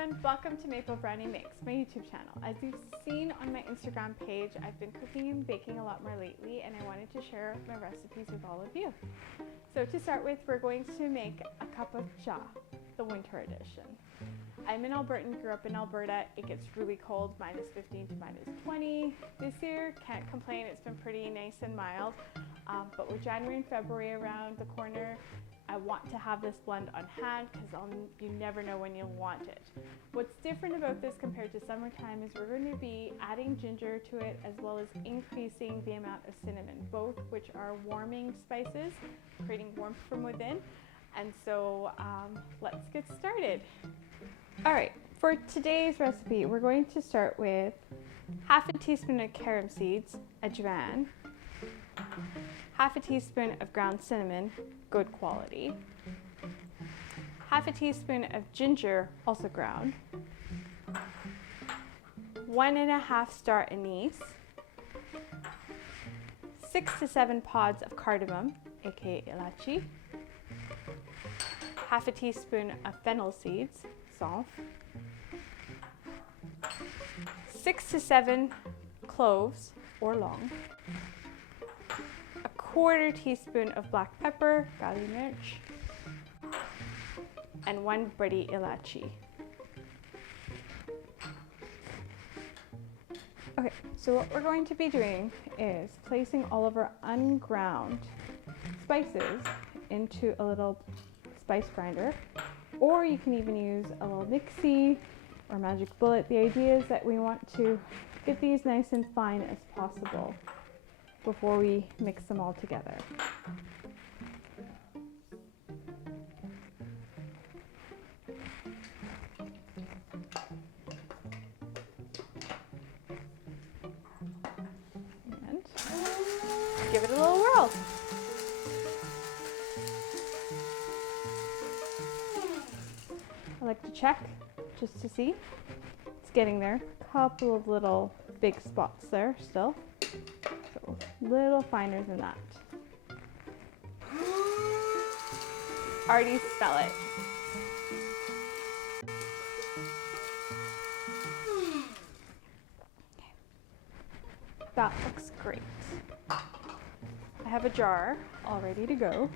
everyone, welcome to MapleBrownie Mix, my YouTube channel. As you've seen on my Instagram page, I've been cooking and baking a lot more lately and I wanted to share my recipes with all of you. So to start with, we're going to make a cup of cha, the winter edition. I'm in Alberta and grew up in Alberta. It gets really cold, -15 to -20 this year. Can't complain, it's been pretty nice and mild. But with January and February around the corner, I want to have this blend on hand because you never know when you'll want it. What's different about this compared to summertime is we're going to be adding ginger to it as well as increasing the amount of cinnamon, both which are warming spices, creating warmth from within. And so let's get started. All right, for today's recipe, we're going to start with half a teaspoon of carom seeds, ajwain, half a teaspoon of ground cinnamon, good quality, half a teaspoon of ginger, also ground, 1½ star anise, 6 to 7 pods of cardamom, aka ilachi, half a teaspoon of fennel seeds, saunf, 6 to 7 cloves or long, 1/4 teaspoon of black pepper, gali mirch, and 1 badi ilachi. Okay, so what we're going to be doing is placing all of our unground spices into a little spice grinder, or you can even use a little mixie or magic bullet. The idea is that we want to get these nice and fine as possible before we mix them all together. And give it a little whirl. I like to check just to see. It's getting there. Couple of little big spots there still. So a little finer than that. Already smell it. Okay. That looks great. I have a jar all ready to go.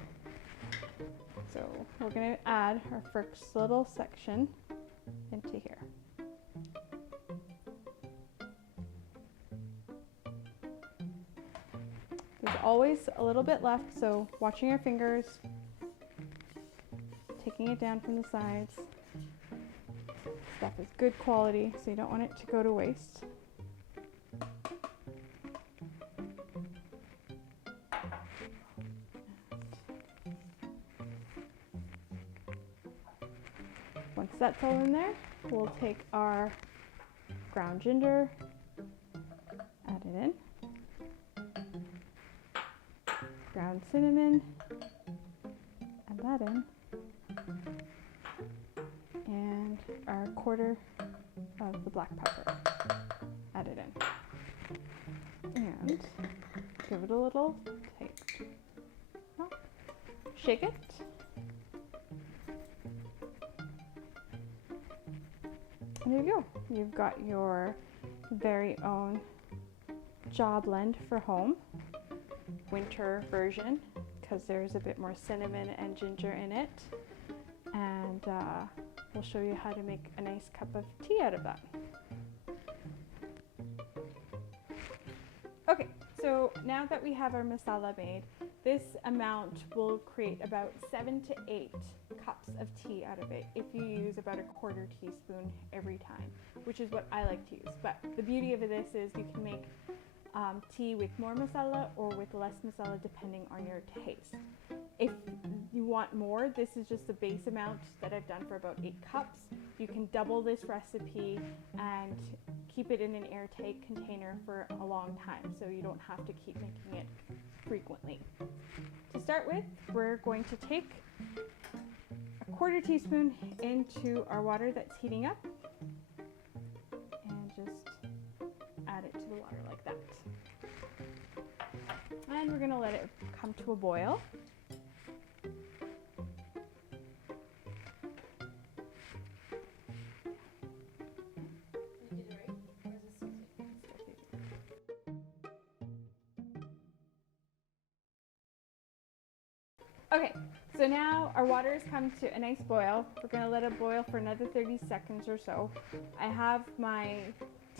So we're going to add our first little section into here. There's always a little bit left, so watching your fingers, taking it down from the sides. Stuff is good quality, so you don't want it to go to waste. Once that's all in there, we'll take our ground ginger, add it in, ground cinnamon, add that in, and our 1/4 of the black pepper, add it in, and give it a little taste. Shake it. There you go. You've got your very own cha blend for home, winter version, because there's a bit more cinnamon and ginger in it. And we'll show you how to make a nice cup of tea out of that. Okay, so now that we have our masala made, this amount will create about 7 to 8 cups of tea out of it if you use about 1/4 teaspoon every time, which is what I like to use. But the beauty of this is you can make tea with more masala or with less masala depending on your taste. If you want more, this is just the base amount that I've done for about 8 cups. You can double this recipe and keep it in an airtight container for a long time, so you don't have to keep making it frequently. To start with, we're going to take 1/4 teaspoon into our water that's heating up and just add it to the water like that. And we're going to let it come to a boil. Okay, so now our water has come to a nice boil. We're gonna let it boil for another 30 seconds or so. I have my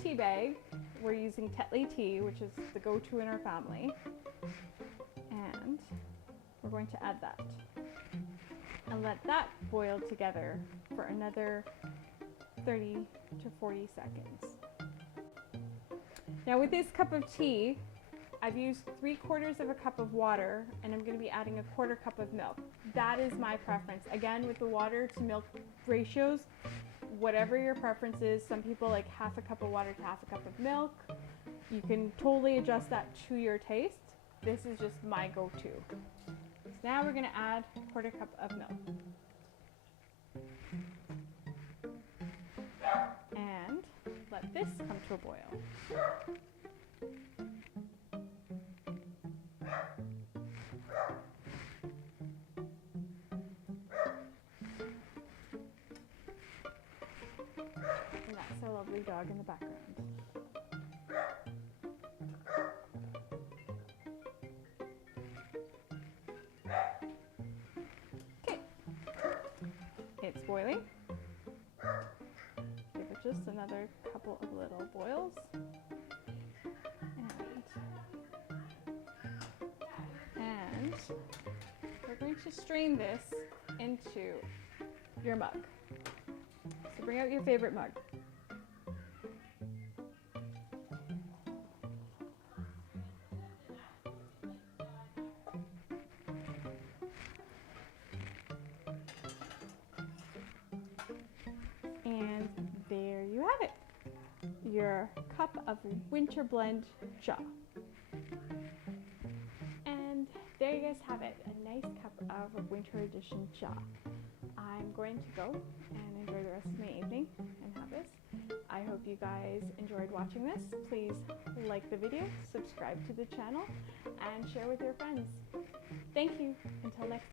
tea bag. We're using Tetley tea, which is the go-to in our family. And we're going to add that. And let that boil together for another 30 to 40 seconds. Now with this cup of tea, I've used 3/4 of a cup of water, and I'm going to be adding 1/4 cup of milk. That is my preference. Again, with the water to milk ratios, whatever your preference is, some people like 1/2 cup of water to 1/2 cup of milk. You can totally adjust that to your taste. This is just my go-to. So now we're going to add 1/4 cup of milk. And let this come to a boil. And that's our lovely dog in the background. Okay, it's boiling. Give it just another couple of little boils. And we're going to strain this into your mug. So bring out your favorite mug. And there you have it, your cup of winter blend cha. And there you guys have it, a nice cup of winter edition cha. I'm going to go and enjoy the rest of my evening and have this. I hope you guys enjoyed watching this. Please like the video, subscribe to the channel, and share with your friends. Thank you. Until next time.